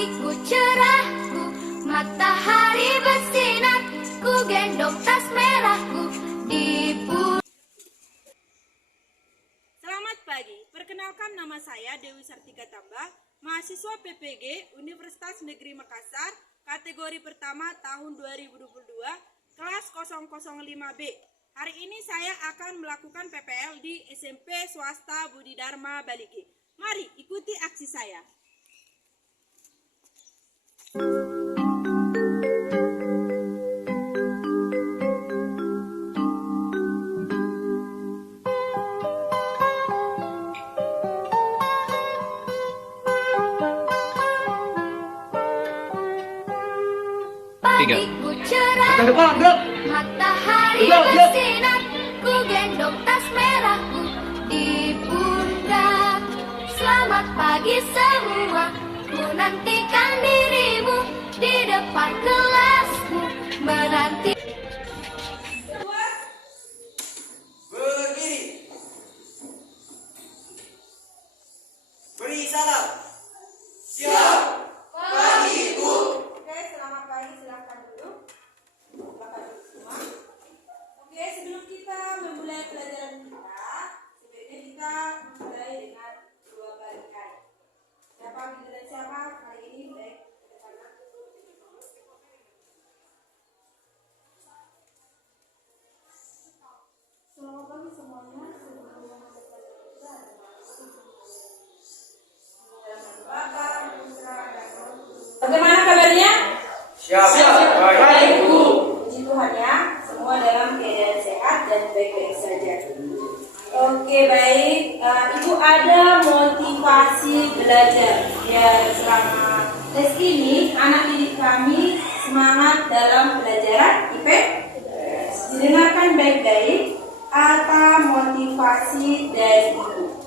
Pagiku cerahku, matahari bersinar, ku gendong tas merahku di pundak. Selamat pagi, perkenalkan nama saya Dewi Sartika Tambah, mahasiswa PPG Universitas Negeri Makassar, kategori pertama tahun 2022, kelas 005B. Hari ini saya akan melakukan PPL di SMP Swasta Budi Dharma Baligi. Mari ikuti aksi saya. Pagiku cerah, matahari bersinar, ku gendong tas merahku di pundak. Selamat pagi semua, ku nantikan dirimu di depan kelasmu, menanti. Berdiri. Beri salam. Siap. Pagi, Bu. Oke, selamat pagi, silakan duduk. Silakan duduk semua. Oke, sebelum kita memulai pelajaran kita, sebaiknya kita mulai dengan dua barisan. Siapa giliran siapa hari ini? Baik, ke depan. Selamat pagi semuanya. Sebelum masuk pelajaran kita, bagaimana kabarnya? Siap. Baik, Bu. Puji Tuhan ya, semua dalam keadaan sehat dan baik-baik saja. Oke, baik. Ibu ada motivasi belajar biar selama tes ini anak didik kami semangat dalam pelajaran IPS. Didengarkan baik-baik apa motivasi dari ibu.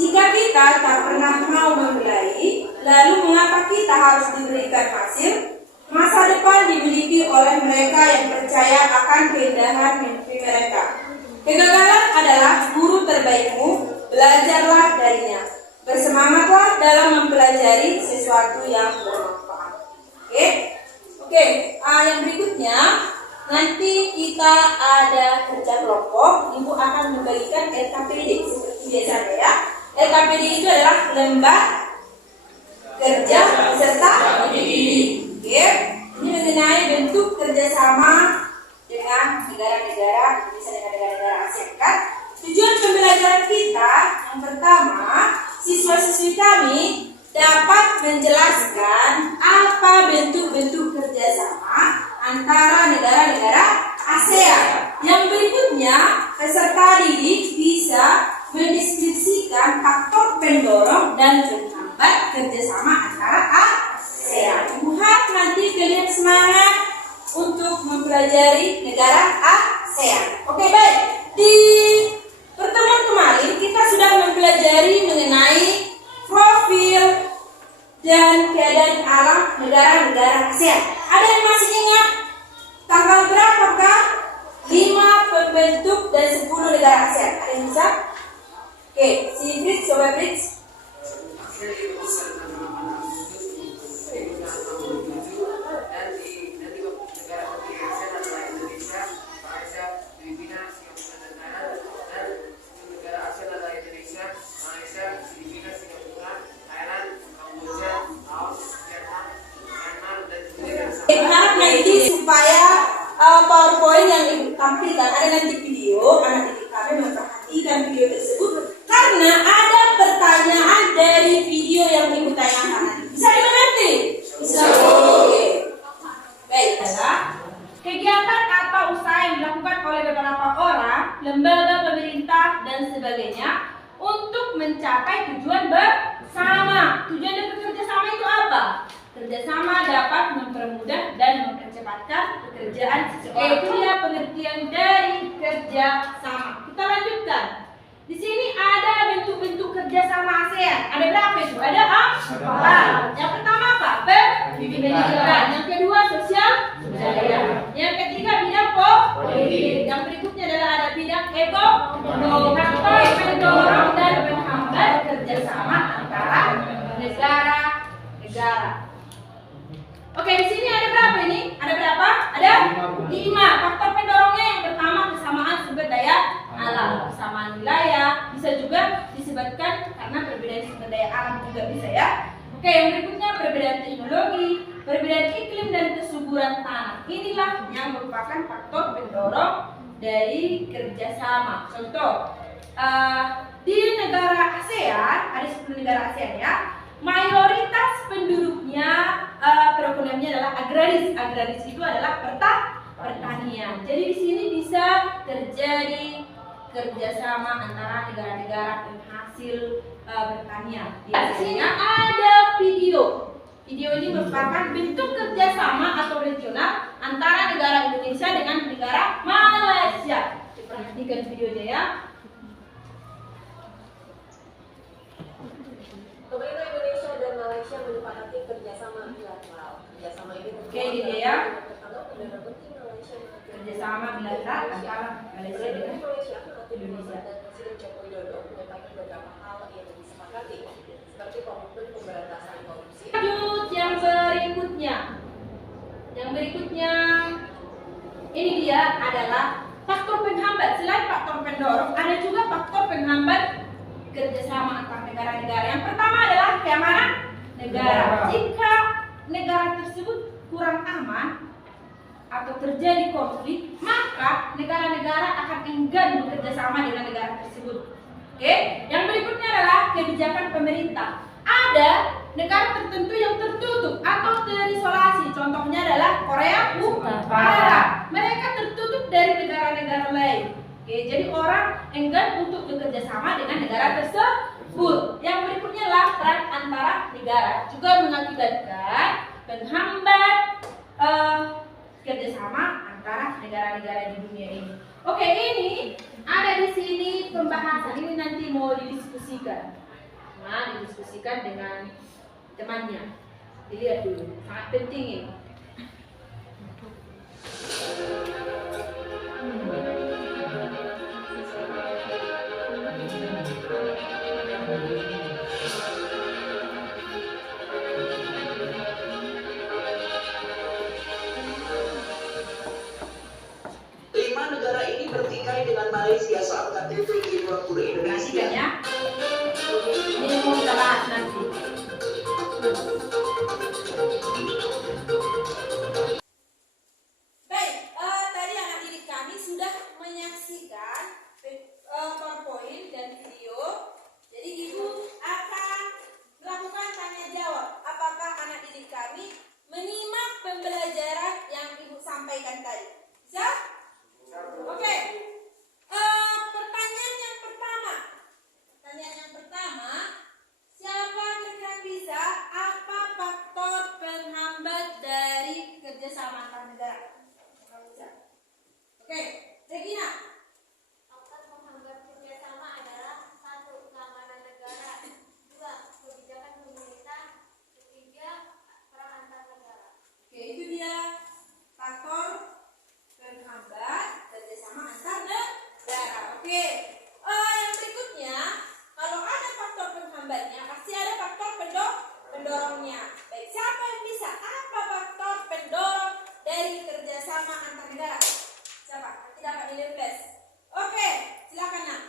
Jika kita tak pernah mau memulai, lalu mengapa kita harus diberikan hasil? Masa depan dimiliki oleh mereka yang percaya akan keindahan mimpi mereka. Kegagalan adalah guru terbaikmu, belajarlah darinya. Bersemangatlah dalam mempelajari sesuatu yang bermanfaat. Oke. Yang berikutnya, nanti kita ada kerja kelompok. Ibu akan membagikan LKPD seperti biasanya ya. LKPD itu adalah lembar kerja peserta didik. Oke, ini mengenai bentuk kerjasama dengan negara-negara Indonesia dengan negara-negara ASEAN. Tujuan pembelajaran kita yang pertama, siswa-siswi kami dapat menjelaskan apa bentuk-bentuk kerjasama antara negara-negara ASEAN. Yang berikutnya, peserta didik bisa mendeskripsikan faktor pendorong dan penghambat kerjasama antara ASEAN. Ibu harap nanti kalian semangat untuk mempelajari negara ASEAN. Oke, baik. Di pertemuan kemarin kita sudah mempelajari mengenai profil dan keadaan alam negara-negara ASEAN. Ada yang masih ingat tanggal berapakah 5 pembentuk dan 10 negara ASEAN? Ada yang bisa? Oke, si Fritz, coba Fritz. Harap nanti supaya PowerPoint yang ditampilkan ada nanti video, anak didik kami memperhatikan video tersebut karena ada pertanyaan dari video yang ibu tanyakan. Bisa dimengerti? Bisa. Oke. Baik, kegiatan atau usaha yang dilakukan oleh beberapa orang, lembaga pemerintah dan sebagainya untuk mencapai tujuan bersama. Tujuan dari kerjasama itu apa? Kerjasama dapat mempermudah dan mempercepatkan pekerjaan seseorang. Itu dia pengertian dari kerjasama. Kita lanjutkan. Di sini ada bentuk-bentuk kerjasama ASEAN. Ada berapa itu? Ada 4. Yang pertama apa? Pendidikan. Yang kedua sosial budaya. Oke, di sini ada berapa ini? Ada berapa? Ada 5. Faktor pendorongnya yang pertama kesamaan sumber daya alam, kesamaan wilayah, bisa juga disebabkan karena perbedaan sumber daya alam juga bisa ya. Oke, yang berikutnya perbedaan teknologi, perbedaan iklim dan kesuburan tanah. Inilah yang merupakan faktor pendorong dari kerjasama. Contoh, di negara ASEAN, ada 10 negara ASEAN ya, mayoritas penduduknya perekonomiannya adalah agraris. Agraris itu adalah pertanian. Jadi di sini bisa terjadi kerjasama antara negara-negara penghasil pertanian. Di sini ada video. Video ini merupakan bentuk kerjasama atau regional antara negara Indonesia dengan negara Malaysia. Perhatikan videonya ya. Pemerintah Indonesia dan Malaysia menyepakati kerjasama bilateral. Kerjasama ini Oke, ini dia ya. Kerjasama bilateral antara Malaysia dengan Malaysia dan Indonesia. Presiden Joko Widodo menyampaikan beberapa hal yang disepakati, seperti komitmen pemberantasan korupsi. Lanjut yang berikutnya. Yang berikutnya ini dia adalah faktor penghambat. Selain faktor pendorong, ada juga faktor penghambat kerjasama antar negara-negara. Yang pertama adalah keamanan negara. Jika negara tersebut kurang aman atau terjadi konflik, maka negara-negara akan enggan bekerja sama dengan negara tersebut. Oke, yang berikutnya adalah kebijakan pemerintah. Ada negara tertentu yang tertutup atau terisolasi. Contohnya adalah Korea Utara. Mereka tertutup dari negara-negara lain. Oke, jadi orang enggan untuk bekerja sama dengan negara tersebut. Yang berikutnya adalah peran antara negara, juga mengakibatkan penghambat kerjasama antara negara-negara di dunia ini. Oke, ini ada di sini pembahasan ini nanti mau didiskusikan. Nah, didiskusikan dengan temannya. Dilihat dulu, sangat penting ini. Lima negara ini bertikai dengan Malaysia saat KTT G20 Indonesia. Perhatikan ya. Ini mau kita bahas nanti. Baik, tadi anak didik kami sudah menyaksikan PowerPoint dan video. Jadi ibu akan melakukan tanya jawab. Apakah anak didik kami menyimak pembelajaran yang ibu sampaikan tadi? Bisa? Oke. Pertanyaan yang pertama. Siapa kira-kira bisa apa faktor penghambat dari kerjasama antar negara? Oke, Regina. Faktor penghambat kerjasama adalah 1. Keamanan negara, 2. Kebijakan pemerintah, 3. Peran antar negara. Oke, itu dia faktor penghambat kerjasama antar negara. Oke, yang berikutnya, kalau ada faktor penghambatnya, pasti ada faktor pendorongnya. Baik, siapa yang bisa? Apa faktor pendorong dari kerjasama antar negara? Siapa? Nanti dapat nilai plus. Oke, silakan nak.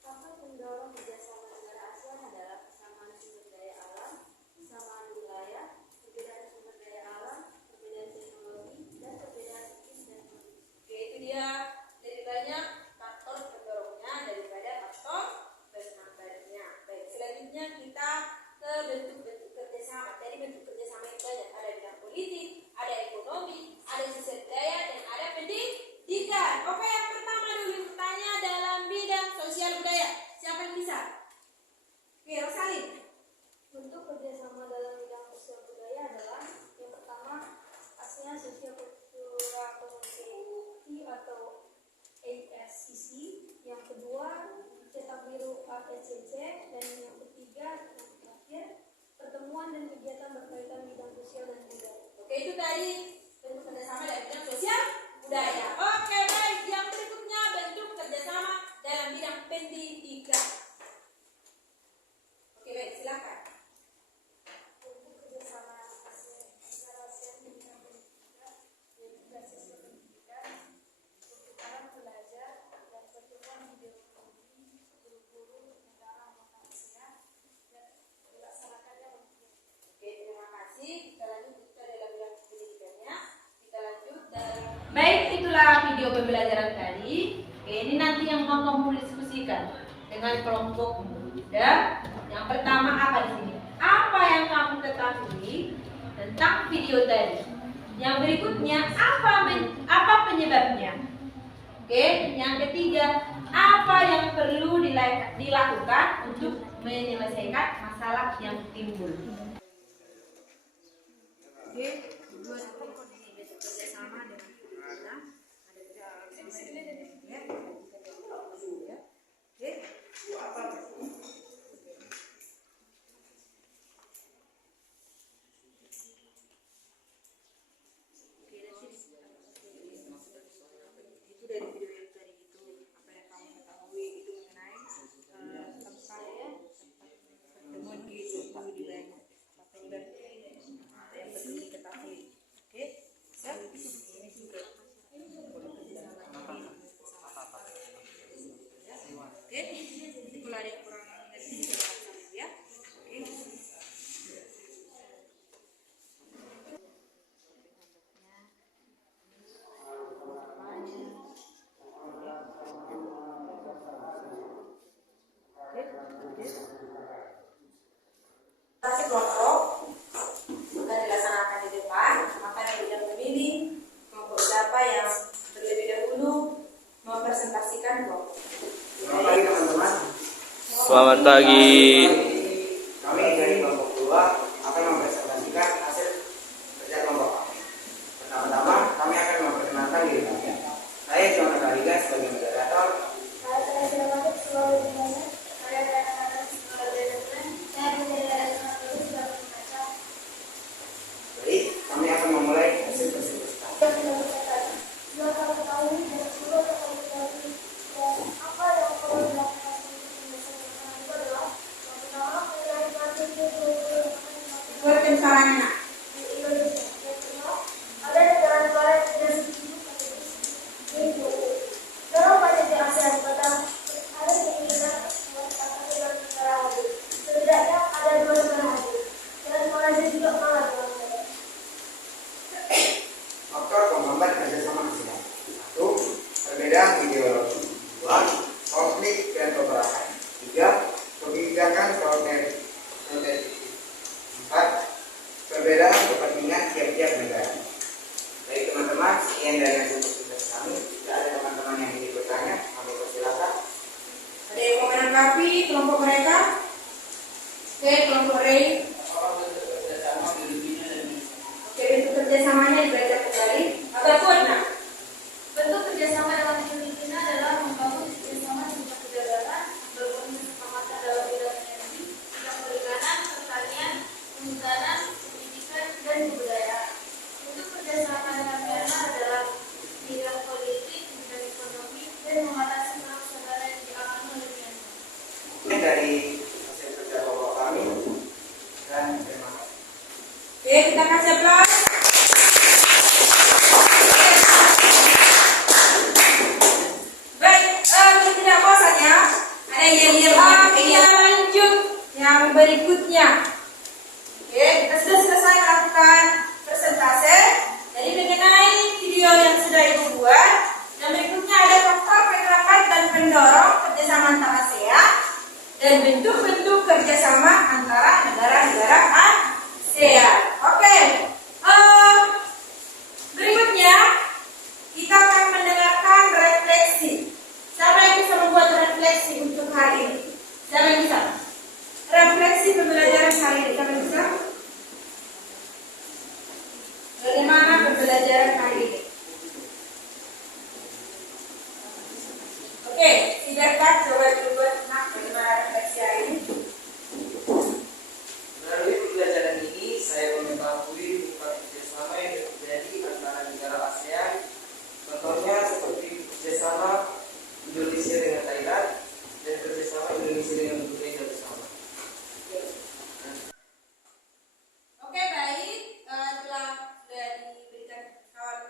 Faktor pendorong kerjasama negara ASEAN adalah kesamaan sumber daya alam, kesamaan wilayah, perbedaan sumber daya alam, perbedaan teknologi, dan perbedaan iklim dan politik. Oke, itu dia lebih banyak faktor pendorongnya daripada faktor penghambatnya. Baik, selanjutnya kita ke bentuk-bentuk kerjasama. Tadi bentuk kerjasama itu banyak. Ada bidang politik, ada ekonomi, ada sumber daya, dan ada pendidikan. Oke, yang pertama dulu bertanya dalam bidang sosial budaya. Siapa yang bisa? Oke, Rosalin. Bentuk kerjasama dalam bidang sosial budaya adalah yang pertama ASEAN Social Cultural Community atau ASCC, yang kedua Cetak Biru ASCC, dan yang ketiga yang terakhir pertemuan dan kegiatan berkaitan bidang sosial dan budaya. Oke, itu tadi bentuk kerjasama dalam bidang sosial budaya. Oke, baik. Yang berikutnya bentuk kerjasama dalam bidang pendidikan. Oke, baik. Silakan. Bentuk kerjasama ASEAN Baik, itulah video pembelajaran tadi. Oke, ini nanti yang mau kamu diskusikan dengan kelompokmu. Ya, yang pertama apa di sini? Apa yang kamu ketahui tentang video tadi? Yang berikutnya apa penyebabnya? Oke, yang ketiga apa yang perlu dilakukan untuk menyelesaikan masalah yang timbul? Oke, dua ini bekerja sama dengan kita. Ada di sini ya. Oke, apa? Itu dari video yang tadi itu apa yang kamu ketahui itu mengenai tempat pertemuan G20 di Bali. Apa penyebabnya yang perlu diketahui. Oke, siap? Ini juga kerjasama ini ya. Oke, jadi kalau ada yang kurang ngerti silakan ya. Oke. Presentasi kelompok akan dilaksanakan di depan, maka tidak memilih kelompok siapa yang terlebih dahulu mempresentasikan kelompok. Selamat pagi teman-teman. Selamat pagi. Kami dari kelompok 2 akan mempresentasikan hasil kerja kelompok kami. Pertama-tama kami akan memperkenalkan diri kami. Saya John Kaliga sebagai moderator. Saya Selamat sebagai pimpinan. Saya Dana sebagai referen. Saya Bendera sebagai pembaca. Baik, kami akan memulai hasil presentasi. Jika kamu ketahui dan juga kamu ketahui dan apa yang perlu dilakukan untuk menyelesaikan itu adalah yang pertama mengenai materi G20 yang akan dilakukan Buatkan caranya. di Indonesia. Yang kedua, ada negara-negara yang tidak setuju pada G20. Dalam KTT ASEAN Batam, ada keinginan menyatakan negara hadir. Setidaknya ada 2 negara hadir. Dan Malaysia juga kalah dalam KTT. Faktor penghambat kerjasama ASEAN. 1. Perbedaan ideologi. 2. Konflik dan peperangan. 3. Kebijakan proteksionis. 4. Perbedaan kepentingan tiap-tiap negara. Baik teman-teman, sekian dari hasil presentasi kami. Jika ada teman-teman yang ingin bertanya, kami persilakan. Ada yang mau menanggapi kelompok mereka? Oke, kelompok Ray. Oke, bentuk kerjasamanya dibaca kembali. Agak kuat, nak? Bentuk kerjasama dalam Filipina adalah membangun kerjasama di bidang perdagangan, berkoordinasi kesepakatan dalam bidang energi, bidang perikanan, pertanian, kehutanan, pendidikan, dan kebudayaan. Bentuk kerjasama dengan Myanmar adalah bidang politik, bidang ekonomi, dan mengatasi perang saudara yang dialami oleh Myanmar. Ini dari hasil kerja kelompok kami. Dan terima kasih. Oke, kita kasih aplaus. Baik, tidak bosan ya. Ada yang kita lanjut yang berikutnya. Oke, kita sudah selesai melakukan presentasi. Jadi mengenai video yang sudah ibu buat, dan berikutnya ada faktor penerapan dan pendorong kerjasama antara ASEAN dan bentuk-bentuk kerjasama antara negara-negara ASEAN. Oke, berikutnya kita akan mendengarkan refleksi. Siapa yang bisa membuat refleksi untuk hari ini? Siapa yang bisa? Refleksi pembelajaran hari ini. Siapa yang bisa? Bagaimana pembelajaran hari ini? Oke, silakan coba dibuat bagaimana refleksi hari ini. Melalui pembelajaran ini, saya mengetahui hubungan kerjasama yang terjadi antara negara ASEAN. Contohnya seperti kerjasama Indonesia dengan Thailand dan kerjasama Indonesia dengan Brunei bersama. Oke, baik. Telah sudah diberikan kawan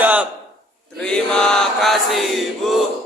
Siap. Terima kasih, Bu.